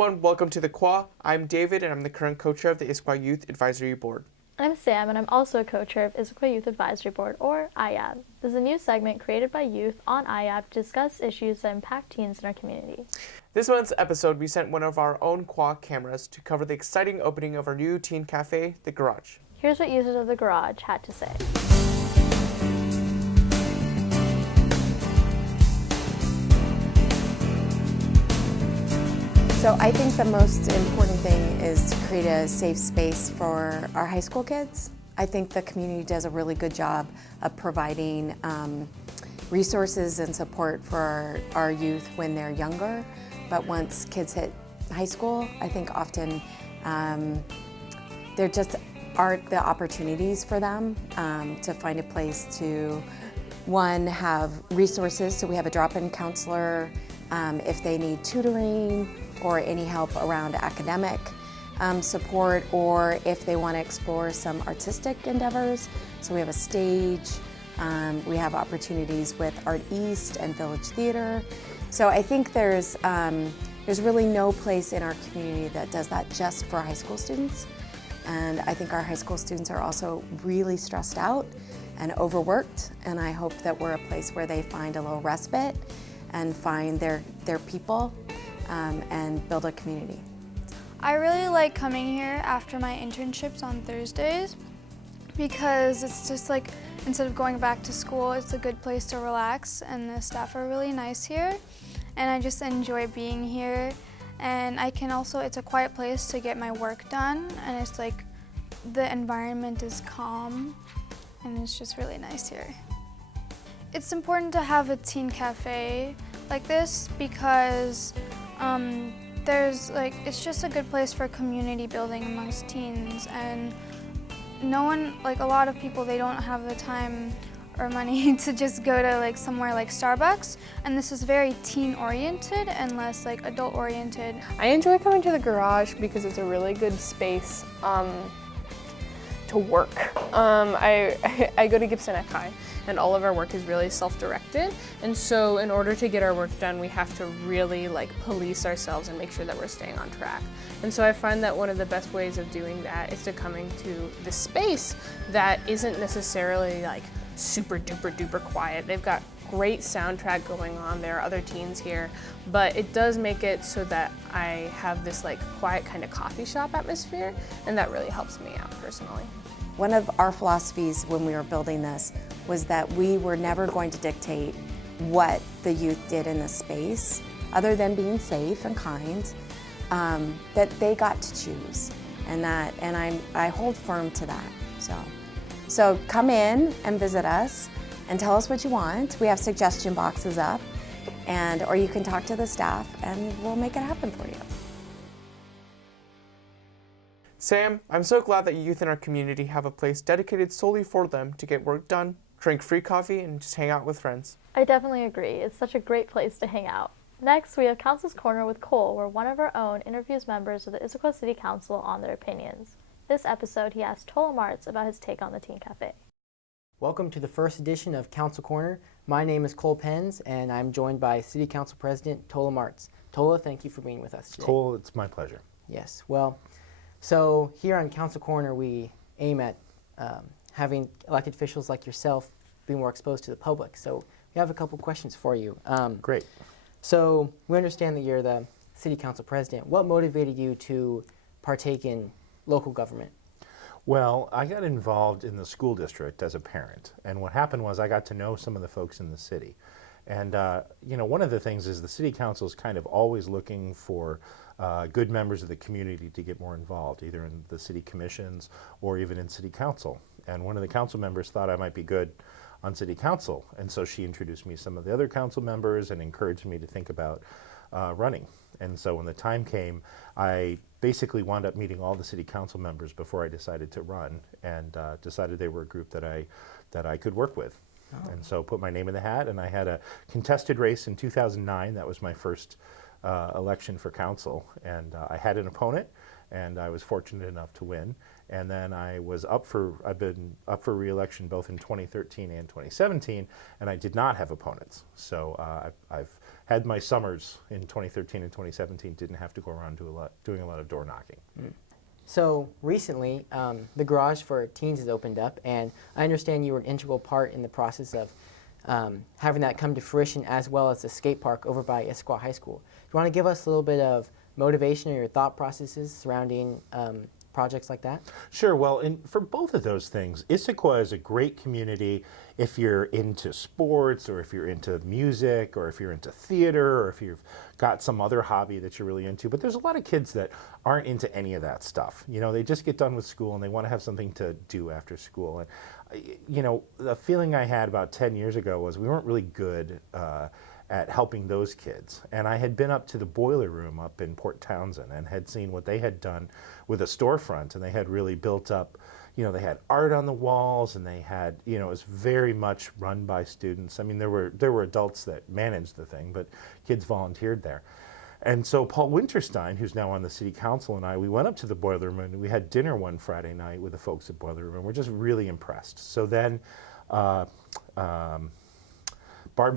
everyone, welcome to the Quah. I'm David and I'm the current co-chair of the Issaquah Youth Advisory Board. I'm Sam and I'm also a co-chair of Issaquah Youth Advisory Board, or IYAB. This is a new segment created by youth on IYAB to discuss issues that impact teens in our community. This month's episode, we sent one of our own Quah cameras to cover the exciting opening of our new teen cafe, The Garage. Here's what users of The Garage had to say. So I think the most important thing is to create a safe space for our high school kids. I think the community does a really good job of providing resources and support for our youth when they're younger. But once kids hit high school, I think often there just aren't the opportunities for them to find a place to, one, have resources. So we have a drop-in counselor if they need tutoring, or any help around academic support, or if they want to explore some artistic endeavors. So we have a stage, we have opportunities with Art East and Village Theater. So I think there's really no place in our community that does that just for high school students. And I think our high school students are also really stressed out and overworked, and I hope that we're a place where they find a little respite and find their people and build a community. I really like coming here after my internships on Thursdays because it's just like, instead of going back to school, it's a good place to relax, and the staff are really nice here, and I just enjoy being here. And I can also, it's a quiet place to get my work done, and it's like the environment is calm and it's just really nice here. It's important to have a teen cafe like this because it's just a good place for community building amongst teens, and no one, a lot of people, they don't have the time or money to just go to somewhere like Starbucks, and this is very teen oriented and less adult oriented. I enjoy coming to the Garage because it's a really good space to work. I go to Gibson High, and all of our work is really self-directed, and so in order to get our work done, we have to really police ourselves and make sure that we're staying on track. And so I find that one of the best ways of doing that is to coming to this space that isn't necessarily super duper duper quiet. They've got great soundtrack going on, there are other teens here, but it does make it so that I have this quiet kind of coffee shop atmosphere, and that really helps me out personally. One of our philosophies when we were building this was that we were never going to dictate what the youth did in the space, other than being safe and kind, that they got to choose, and I hold firm to that. So come in and visit us and tell us what you want. We have suggestion boxes up, or you can talk to the staff and we'll make it happen for you. Sam, I'm so glad that youth in our community have a place dedicated solely for them to get work done, drink free coffee, and just hang out with friends. I definitely agree. It's such a great place to hang out. Next, we have Council's Corner with Cole, where one of our own interviews members of the Issaquah City Council on their opinions. This episode, he asked Tola Martz about his take on the Teen Cafe. Welcome to the first edition of Council Corner. My name is Cole Penz, and I'm joined by City Council President Tola Martz. Tola, thank you for being with us today. Cole, it's my pleasure. Yes, well, so here on Council Corner, we aim at having elected officials like yourself be more exposed to the public. So we have a couple questions for you. Great. So we understand that you're the City Council President. What motivated you to partake in local government? Well, I got involved in the school district as a parent, and what happened was I got to know some of the folks in the city. And one of the things is the City Council is kind of always looking for good members of the community to get more involved, either in the city commissions or even in City Council. And one of the council members thought I might be good on City Council, and so she introduced me to some of the other council members and encouraged me to think about running. And so when the time came, I basically wound up meeting all the City Council members before I decided to run, and decided they were a group that I could work with. Oh. And so put my name in the hat, and I had a contested race in 2009. That was my first election for council, and I had an opponent, and I was fortunate enough to win. And then I've been up for re-election both in 2013 and 2017, and I did not have opponents. So I've had my summers in 2013 and 2017, didn't have to go around doing a lot of door knocking. So recently, the garage for teens has opened up, and I understand you were an integral part in the process of having that come to fruition, as well as the skate park over by Issaquah High School. Do you want to give us a little bit of motivation or your thought processes surrounding projects like that? Sure. Well, for both of those things, Issaquah is a great community if you're into sports, or if you're into music, or if you're into theater, or if you've got some other hobby that you're really into. But there's a lot of kids that aren't into any of that stuff. You know, they just get done with school and they want to have something to do after school. And, you know, the feeling I had about 10 years ago was we weren't really good at helping those kids. And I had been up to the boiler room up in Port Townsend and had seen what they had done with a storefront, and they had really built up, you know, they had art on the walls, and they had, you know, it was very much run by students. I mean, there were adults that managed the thing, but kids volunteered there. And so Paul Winterstein, who's now on the city council, and we went up to the boiler room, and we had dinner one Friday night with the folks at boiler room, and we're just really impressed. So then Barb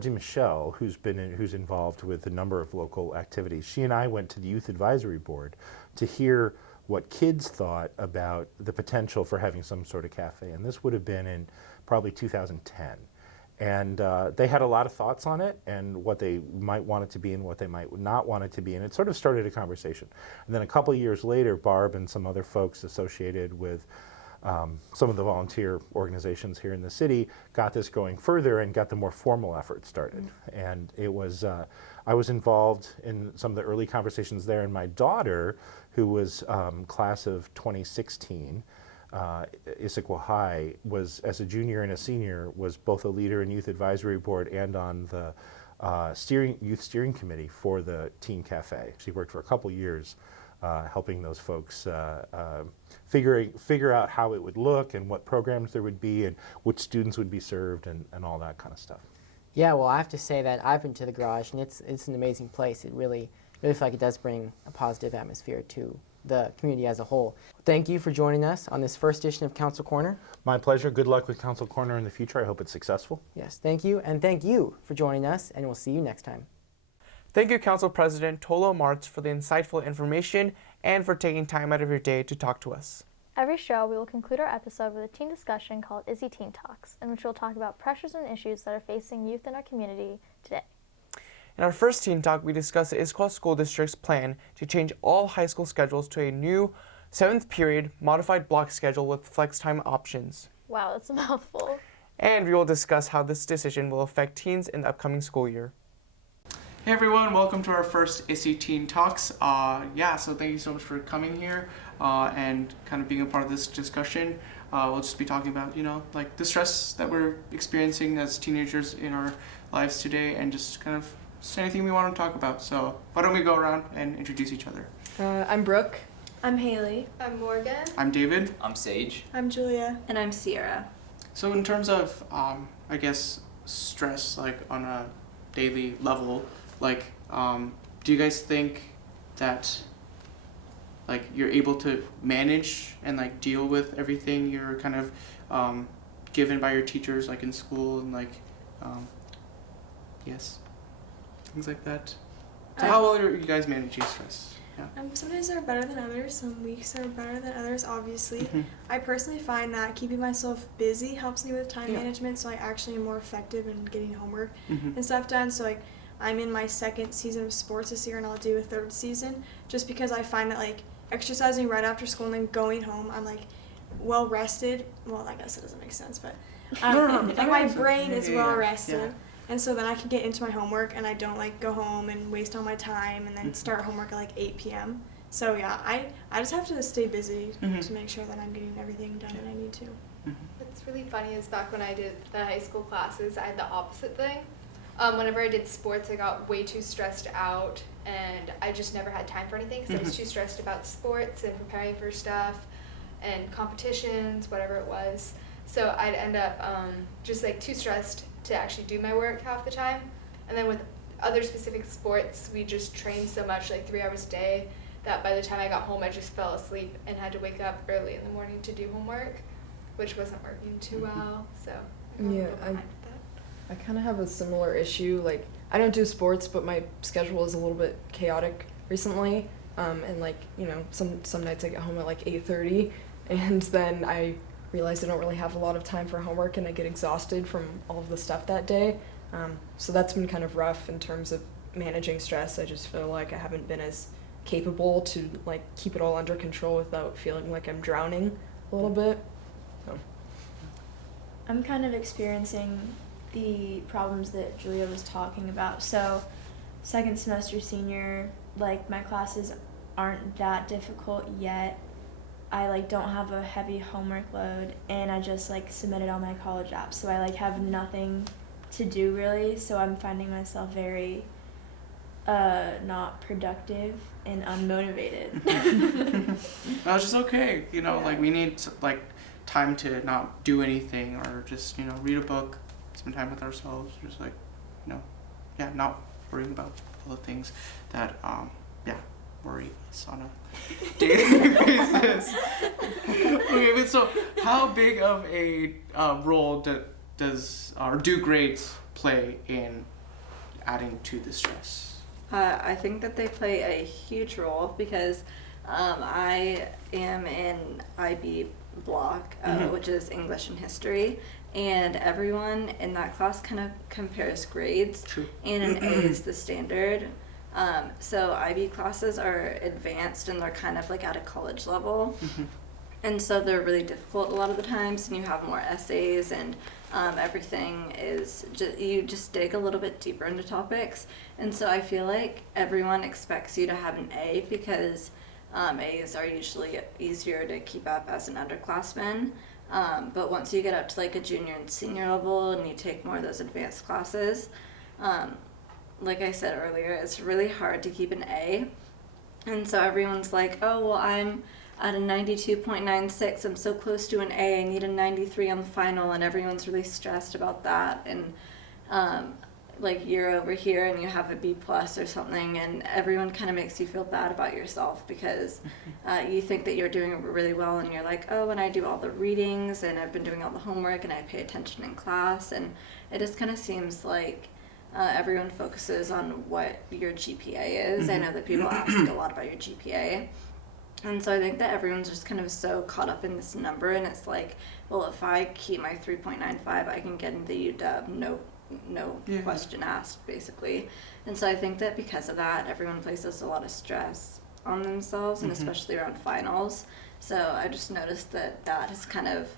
DeMichelle, who's involved with a number of local activities, she and I went to the Youth Advisory Board to hear what kids thought about the potential for having some sort of cafe. And this would have been in probably 2010. And they had a lot of thoughts on it, and what they might want it to be and what they might not want it to be. And it sort of started a conversation. And then a couple of years later, Barb and some other folks associated with some of the volunteer organizations here in the city got this going further and got the more formal effort started. And it was, I was involved in some of the early conversations there, and my daughter, who was class of 2016, Issaquah High, was, as a junior and a senior, was both a leader in Youth Advisory Board and on the youth steering committee for the Teen Cafe. She worked for a couple years helping those folks figure out how it would look and what programs there would be and which students would be served and all that kind of stuff. Yeah, well, I have to say that I've been to the garage, and it's an amazing place. It really feel like it does bring a positive atmosphere to the community as a whole. Thank you for joining us on this first edition of Council Corner. My pleasure. Good luck with Council Corner in the future. I hope it's successful. Yes, thank you, and thank you for joining us, and we'll see you next time. Thank you, Council President Tolo Martz, for the insightful information and for taking time out of your day to talk to us. Every show, we will conclude our episode with a teen discussion called Izzy Teen Talks, in which we'll talk about pressures and issues that are facing youth in our community today. In our first Teen Talk, we discussed the Issaquah School District's plan to change all high school schedules to a new 7th period modified block schedule with flex time options. Wow, that's a mouthful. And we will discuss how this decision will affect teens in the upcoming school year. Hey everyone, welcome to our first ISSY Teen Talks. So thank you so much for coming here and kind of being a part of this discussion. We'll just be talking about, like the stress that we're experiencing as teenagers in our lives today, and just kind of just anything we want to talk about. So why don't we go around and introduce each other? I'm Brooke. I'm Haley. I'm Morgan. I'm David. I'm Sage. I'm Julia. And I'm Sierra. So in terms of, I guess, stress, like on a daily level, like, do you guys think that, like, you're able to manage and, like, deal with everything you're kind of given by your teachers, like, in school and, like, yes, things like that? So how well are you guys managing stress? Yeah. Some days are better than others. Some weeks are better than others, obviously. Mm-hmm. I personally find that keeping myself busy helps me with time management, so I actually am more effective in getting homework and stuff done. So, like, I'm in my 2nd season of sports this year, and I'll do a 3rd season, just because I find that, like, exercising right after school and then going home, I'm, like, well rested. Well, I guess it doesn't make sense, but like my brain is well rested. Yeah. And so then I can get into my homework, and I don't, like, go home and waste all my time and then start homework at, like, 8 p.m. So, yeah, I just have to stay busy to make sure that I'm getting everything done that I need to. What's really funny is back when I did the high school classes, I had the opposite thing. Whenever I did sports, I got way too stressed out, and I just never had time for anything because I was too stressed about sports and preparing for stuff and competitions, whatever it was. So I'd end up just, like, too stressed to actually do my work half the time. And then with other specific sports, we just train so much, like 3 hours a day, that by the time I got home, I just fell asleep and had to wake up early in the morning to do homework, which wasn't working too well. So Yeah, I kind of have a similar issue. Like, I don't do sports, but my schedule is a little bit chaotic recently. And like, you know, some nights I get home at like 8:30, and then I realize I don't really have a lot of time for homework, and I get exhausted from all of the stuff that day. So that's been kind of rough in terms of managing stress. I just feel like I haven't been as capable to like keep it all under control without feeling like I'm drowning a little bit. So. I'm kind of experiencing the problems that Julia was talking about. So, second semester senior, like my classes aren't that difficult yet. I like don't have a heavy homework load, and I just like submitted all my college apps, so I like have nothing to do really. So I'm finding myself very not productive and unmotivated. No, it's just okay. You know, like we need like time to not do anything, or just, you know, read a book, spend time with ourselves, just like, you know, not worrying about all the things that worry us on a daily basis. Okay, but so how big of a role do grades play in adding to the stress? I think that they play a huge role because I am in IB block, which is English and History, and everyone in that class kind of compares grades. True. And an A is the standard. So IB classes are advanced, and they're kind of like at a college level. And so they're really difficult a lot of the times, and you have more essays, and everything is you just dig a little bit deeper into topics. And so I feel like everyone expects you to have an A because A's are usually easier to keep up as an underclassman. But once you get up to like a junior and senior level and you take more of those advanced classes, like I said earlier, it's really hard to keep an A. And so everyone's like, oh, well, I'm at a 92.96. I'm so close to an A. I need a 93 on the final. And everyone's really stressed about that. And like you're over here and you have a B plus or something, and everyone kind of makes you feel bad about yourself because you think that you're doing really well, and you're like, oh, and I do all the readings, and I've been doing all the homework, and I pay attention in class. And it just kind of seems like everyone focuses on what your GPA is. I know that people ask a lot about your GPA. And so I think that everyone's just kind of so caught up in this number, and it's like, well, if I keep my 3.95, I can get into UW, no question asked, basically. And so I think that because of that, everyone places a lot of stress on themselves, and especially around finals. So I just noticed that has kind of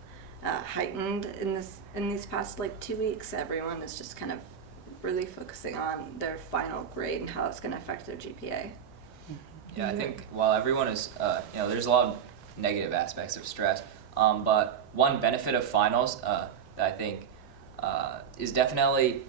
heightened in these past like 2 weeks. Everyone is just kind of really focusing on their final grade and how it's going to affect their GPA. Yeah, I think while everyone is, there's a lot of negative aspects of stress, but one benefit of finals that I think is definitely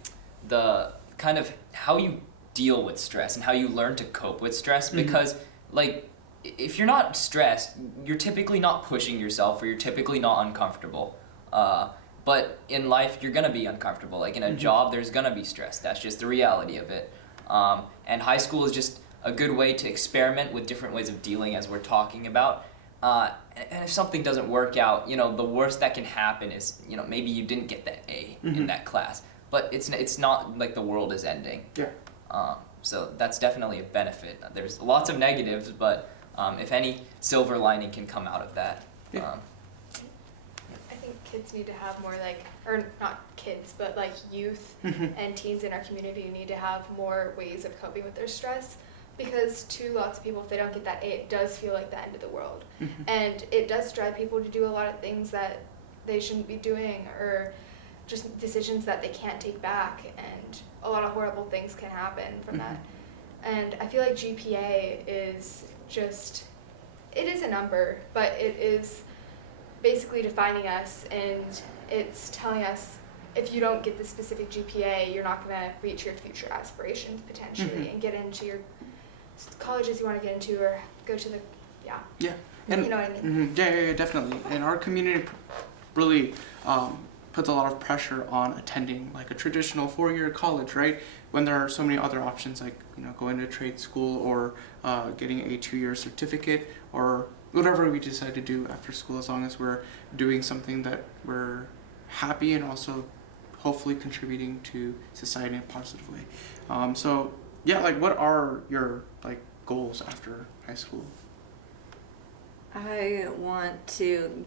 the kind of how you deal with stress and how you learn to cope with stress, because like if you're not stressed, you're typically not pushing yourself, or you're typically not uncomfortable. But in life, you're gonna be uncomfortable. Like in a job, there's gonna be stress. That's just the reality of it. And high school is just a good way to experiment with different ways of dealing, as we're talking about. And if something doesn't work out, the worst that can happen is, maybe you didn't get that A in that class. But it's not like the world is ending. Yeah. So that's definitely a benefit. There's lots of negatives, but if any silver lining can come out of that. I think kids need to have more or not kids, but youth and teens in our community need to have more ways of coping with their stress. Because to lots of people, if they don't get that A, it does feel like the end of the world. And it does drive people to do a lot of things that they shouldn't be doing, or just decisions that they can't take back, and a lot of horrible things can happen from that. And I feel like GPA is it is a number, but it is basically defining us, and it's telling us if you don't get the specific GPA, you're not going to reach your future aspirations potentially and get into your colleges you want to get into, or go to the and you know what I mean. Yeah, definitely. And our community really puts a lot of pressure on attending like a traditional 4-year college, right? When there are so many other options like, you know, going to trade school or getting a 2-year certificate or whatever we decide to do after school, as long as we're doing something that we're happy and also hopefully contributing to society in a positive way. So yeah, like what are your like goals after high school? I want to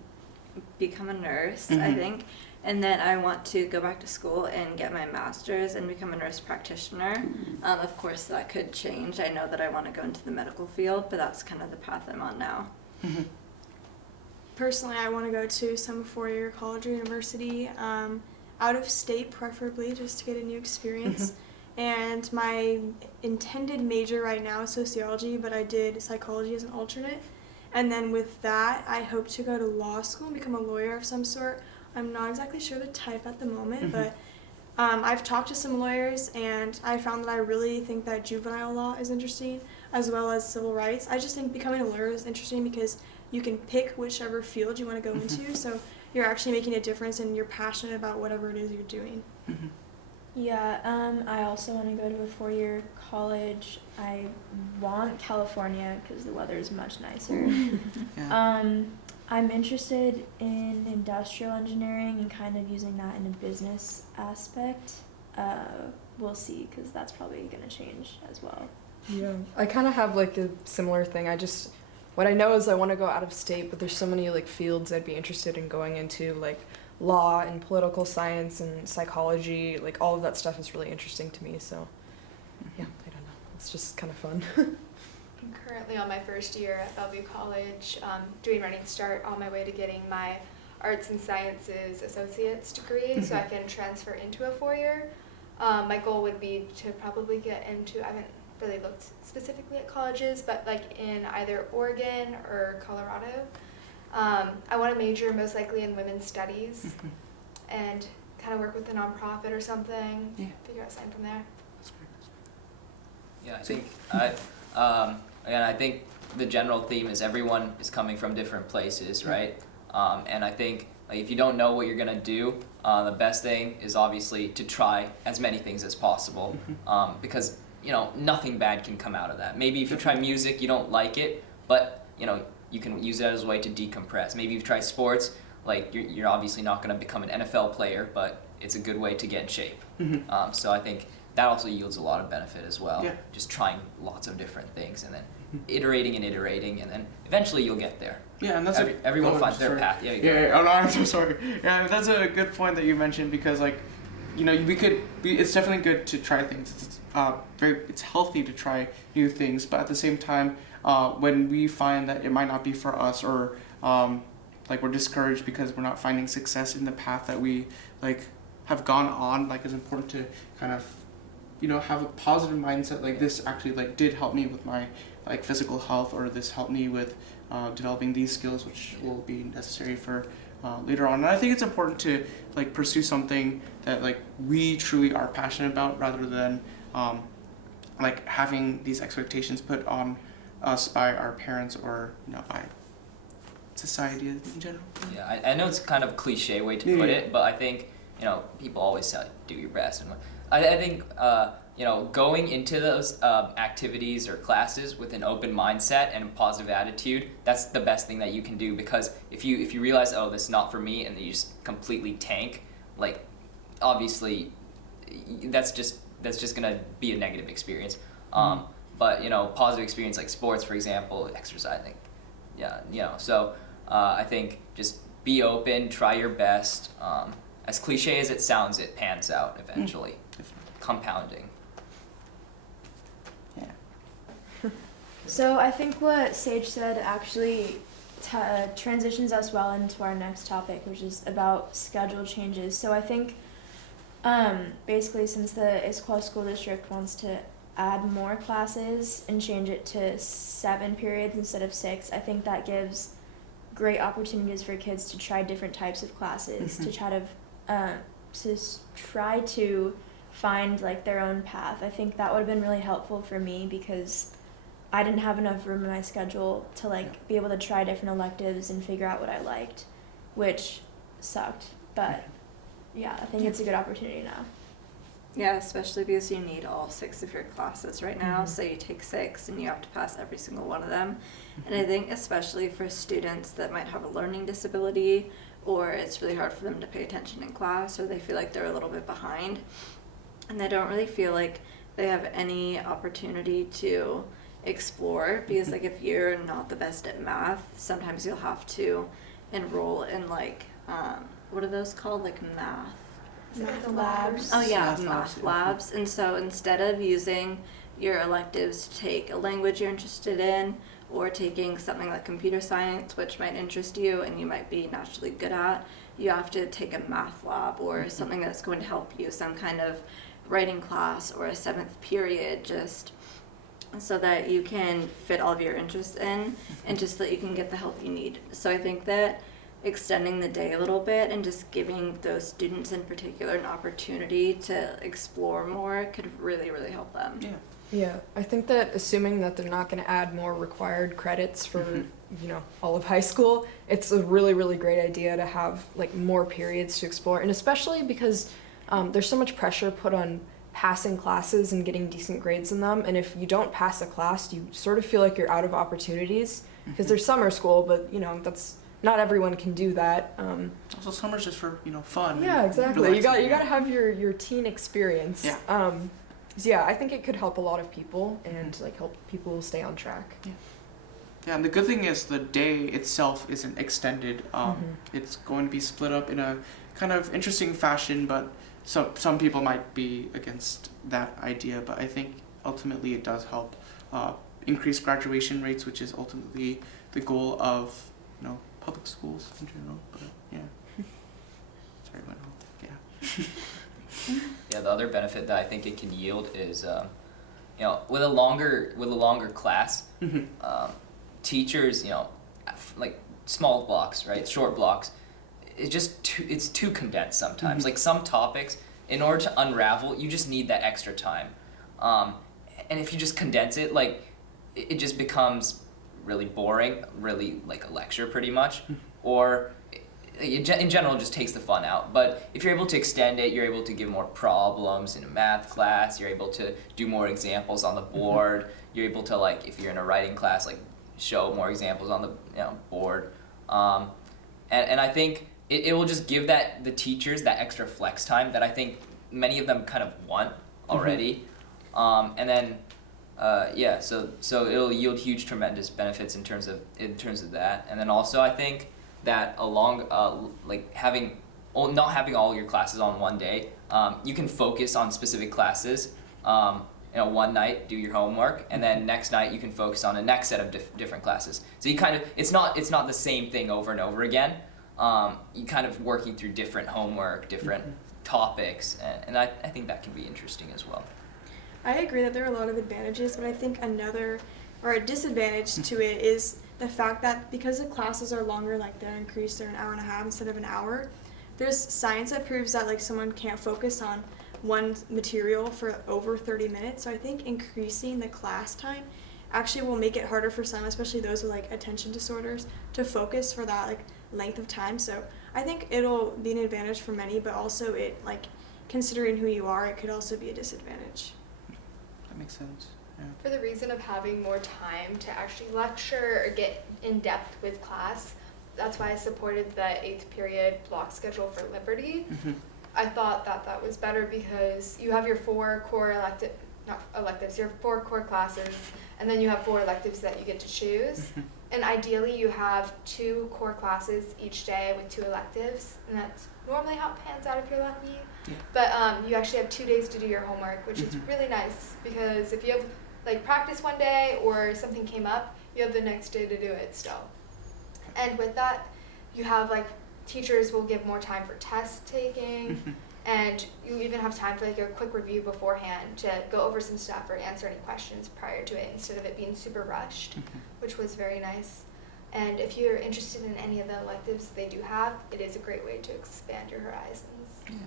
become a nurse, I think, and then I want to go back to school and get my master's and become a nurse practitioner. Of course, that could change. I know that I want to go into the medical field, but that's kind of the path I'm on now. Personally, I want to go to some 4-year college or university, out of state preferably, just to get a new experience. And my intended major right now is sociology, but I did psychology as an alternate. And then with that, I hope to go to law school and become a lawyer of some sort. I'm not exactly sure the type at the moment, but I've talked to some lawyers, and I found that I really think that juvenile law is interesting, as well as civil rights. I just think becoming a lawyer is interesting because you can pick whichever field you want to go into, so you're actually making a difference and you're passionate about whatever it is you're doing. Yeah, I also want to go to a 4-year college. I want California because the weather is much nicer. I'm interested in industrial engineering and kind of using that in a business aspect. We'll see, because that's probably going to change as well. Yeah, I kind of have like a similar thing. What I know is I want to go out of state, but there's so many like fields I'd be interested in going into, like law and political science and psychology. Like all of that stuff is really interesting to me. So yeah, I don't know. It's just kind of fun. I'm currently on my first year at Bellevue College, doing Running Start on my way to getting my Arts and Sciences Associate's degree, so I can transfer into a 4-year. My goal would be to probably get into, I haven't really looked specifically at colleges, but like in either Oregon or Colorado. I want to major most likely in women's studies and kind of work with a nonprofit or something, figure out something from there. Yeah, I think again, I think the general theme is everyone is coming from different places, right? And I think like, if you don't know what you're gonna do, the best thing is obviously to try as many things as possible, because you know nothing bad can come out of that. Maybe if you try music, you don't like it, but you know you can use it as a way to decompress. Maybe if you try sports, like you're obviously not gonna become an NFL player, but it's a good way to get in shape. So I think that also yields a lot of benefit as well. Just trying lots of different things and then iterating, and then eventually you'll get there. Yeah, and that's everyone finds their path. Oh no, I'm so sorry. Yeah, that's a good point that you mentioned, because like, you know, it's definitely good to try things. It's healthy to try new things, but at the same time, when we find that it might not be for us, or like we're discouraged because we're not finding success in the path that we like have gone on, like it's important to kind of, you know, have a positive mindset. Like this actually like did help me with my like physical health, or this helped me with developing these skills, which will be necessary for later on. And I think it's important to like pursue something that like we truly are passionate about, rather than like having these expectations put on us by our parents, or you know, by society in general. Yeah, I know it's kind of a cliche way to put it, but I think, you know, people always say do your best, and I think you know, going into those activities or classes with an open mindset and a positive attitude, that's the best thing that you can do. Because if you realize, oh, this is not for me, and then you just completely tank, like obviously that's just gonna be a negative experience. But you know, positive experience like sports, for example, exercising, yeah, you know. So I think just be open, try your best. As cliche as it sounds, it pans out eventually. Compounding. So I think what Sage said actually transitions us well into our next topic, which is about schedule changes. So I think basically, since the Issaquah School District wants to add more classes and change it to 7 periods instead of 6, I think that gives great opportunities for kids to try different types of classes, to try to find like their own path. I think that would have been really helpful for me, because I didn't have enough room in my schedule to like be able to try different electives and figure out what I liked, which sucked. But yeah, I think it's a good opportunity now. Yeah, especially because you need all 6 of your classes right now. So you take 6 and you have to pass every single one of them. And I think especially for students that might have a learning disability, or it's really hard for them to pay attention in class, or they feel like they're a little bit behind and they don't really feel like they have any opportunity to explore, because like if you're not the best at math, sometimes you'll have to enroll in like what are those called, like math labs. Oh yeah, math labs. And so instead of using your electives to take a language you're interested in, or taking something like computer science, which might interest you and you might be naturally good at, you have to take a math lab or something that's going to help you, some kind of writing class or a 7th period, just so that you can fit all of your interests in and just so that you can get the help you need. So I think that extending the day a little bit and just giving those students in particular an opportunity to explore more could really, really help them. Yeah, I think that assuming that they're not going to add more required credits for, all of high school, it's a really, really great idea to have like more periods to explore. And especially because there's so much pressure put on passing classes and getting decent grades in them. And if you don't pass a class, you sort of feel like you're out of opportunities, because there's summer school, but that's not everyone can do that. Also, summer's just for fun. Yeah, exactly. You got to have your teen experience. Yeah. Yeah, I think it could help a lot of people and like help people stay on track. Yeah, and the good thing is the day itself isn't extended. It's going to be split up in a kind of interesting fashion, but some people might be against that idea. But I think ultimately it does help increase graduation rates, which is ultimately the goal of public schools in general. But yeah, sorry, went home. Yeah. Yeah, the other benefit that I think it can yield is, with a longer class, teachers, like small blocks, right, short blocks, it's too condensed sometimes. Like some topics, in order to unravel, you just need that extra time, and if you just condense it, like it just becomes really boring, really like a lecture pretty much, or in general just takes the fun out. But if you're able to extend it, you're able to give more problems in a math class, you're able to do more examples on the board, you're able to, like, if you're in a writing class, like show more examples on the board, and I think it will just give the teachers that extra flex time that I think many of them kind of want already, and then so it'll yield huge, tremendous benefits in terms of that. And then also I think that along like not having all your classes on one day, you can focus on specific classes. One night do your homework, and then next night you can focus on a next set of different classes. So you kind of it's not the same thing over and over again. You kind of working through different homework, different topics, and I think that can be interesting as well. I agree that there are a lot of advantages, but I think a disadvantage to it is the fact that because the classes are longer, like they're increased, they're an hour and a half instead of an hour, there's science that proves that like someone can't focus on one material for over 30 minutes. So I think increasing the class time actually will make it harder for some, especially those with like attention disorders, to focus for that like length of time. So I think it'll be an advantage for many, but also considering who you are, it could also be a disadvantage. That makes sense. Yeah. For the reason of having more time to actually lecture or get in depth with class, that's why I supported the 8th period block schedule for Liberty. I thought that was better because you have your 4 core your 4 core classes, and then you have 4 electives that you get to choose. And ideally you have 2 core classes each day with 2 electives, and that's normally how it pans out if you're lucky. Yeah. But you actually have 2 days to do your homework, which is really nice, because if you have like practice one day or something came up, you have the next day to do it still. And with that, you have like teachers will give more time for test taking, and you even have time for like a quick review beforehand to go over some stuff or answer any questions prior to it instead of it being super rushed, which was very nice. And if you're interested in any of the electives they do have, it is a great way to expand your horizons. Yeah.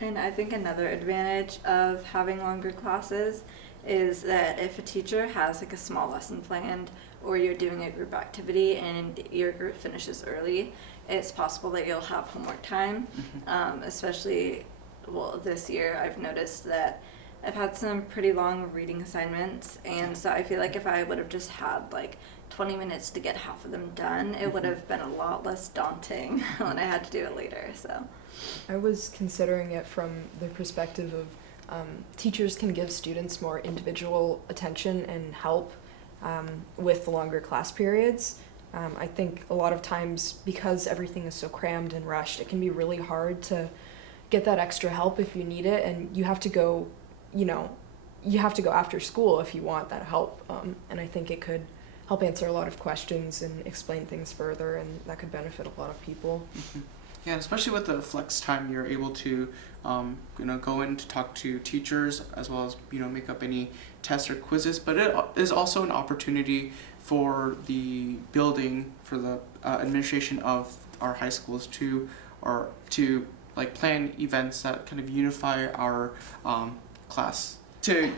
And I think another advantage of having longer classes is that if a teacher has like a small lesson planned, or you're doing a group activity and your group finishes early, it's possible that you'll have homework time, especially, well, this year I've noticed that I've had some pretty long reading assignments, and so I feel like if I would have just had like 20 minutes to get half of them done, it would have been a lot less daunting when I had to do it later. So I was considering it from the perspective of teachers can give students more individual attention and help with the longer class periods. I think a lot of times, because everything is so crammed and rushed, it can be really hard to get that extra help if you need it, and you have to go, you have to go after school if you want that help. And I think it could help answer a lot of questions and explain things further, and that could benefit a lot of people. Yeah, and especially with the flex time, you're able to, go in to talk to teachers as well as, make up any tests or quizzes. But it is also an opportunity for the building, for the administration of our high schools to plan events that kind of unify our class. To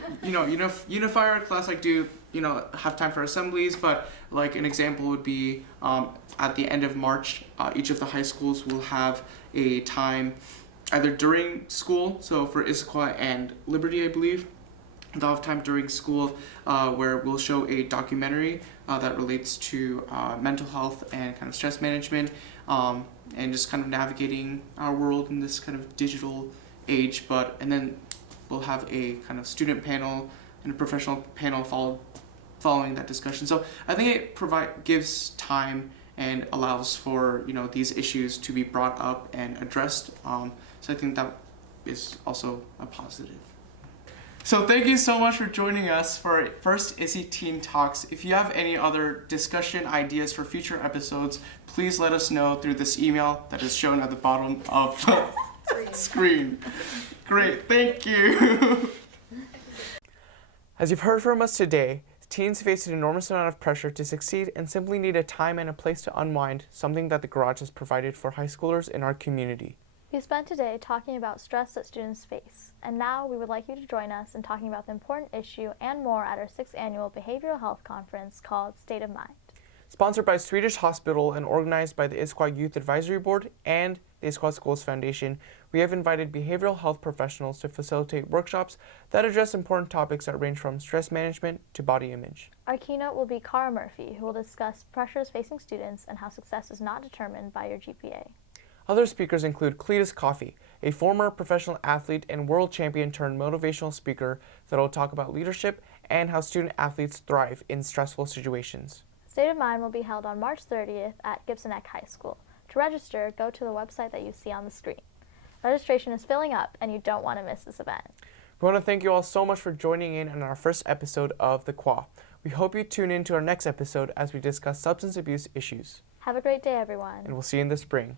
unify our class, like do have time for assemblies, but like an example would be at the end of March, each of the high schools will have a time either during school, so for Issaquah and Liberty, I believe, they'll have time during school where we'll show a documentary that relates to mental health and kind of stress management, and just kind of navigating our world in this kind of digital age. And then we'll have a kind of student panel and a professional panel following that discussion. So I think it gives time and allows for these issues to be brought up and addressed. So I think that is also a positive. So thank you so much for joining us for our first ISSE Teen Talks. If you have any other discussion ideas for future episodes, please let us know through this email that is shown at the bottom of the screen. Great, thank you. As you've heard from us today, teens face an enormous amount of pressure to succeed and simply need a time and a place to unwind, something that the Garage has provided for high schoolers in our community. We spent today talking about stress that students face, and now we would like you to join us in talking about the important issue and more at our 6th annual Behavioral Health Conference called State of Mind. Sponsored by Swedish Hospital and organized by the Issaquah Youth Advisory Board and the Issaquah Schools Foundation, we have invited behavioral health professionals to facilitate workshops that address important topics that range from stress management to body image. Our keynote will be Cara Murphy, who will discuss pressures facing students and how success is not determined by your GPA. Other speakers include Cletus Coffey, a former professional athlete and world champion turned motivational speaker that will talk about leadership and how student athletes thrive in stressful situations. State of Mind will be held on March 30th at Gibson Eck High School. To register, go to the website that you see on the screen. Registration is filling up, and you don't want to miss this event. We want to thank you all so much for joining in on our first episode of the Quah. We hope you tune in to our next episode as we discuss substance abuse issues. Have a great day, everyone. And we'll see you in the spring.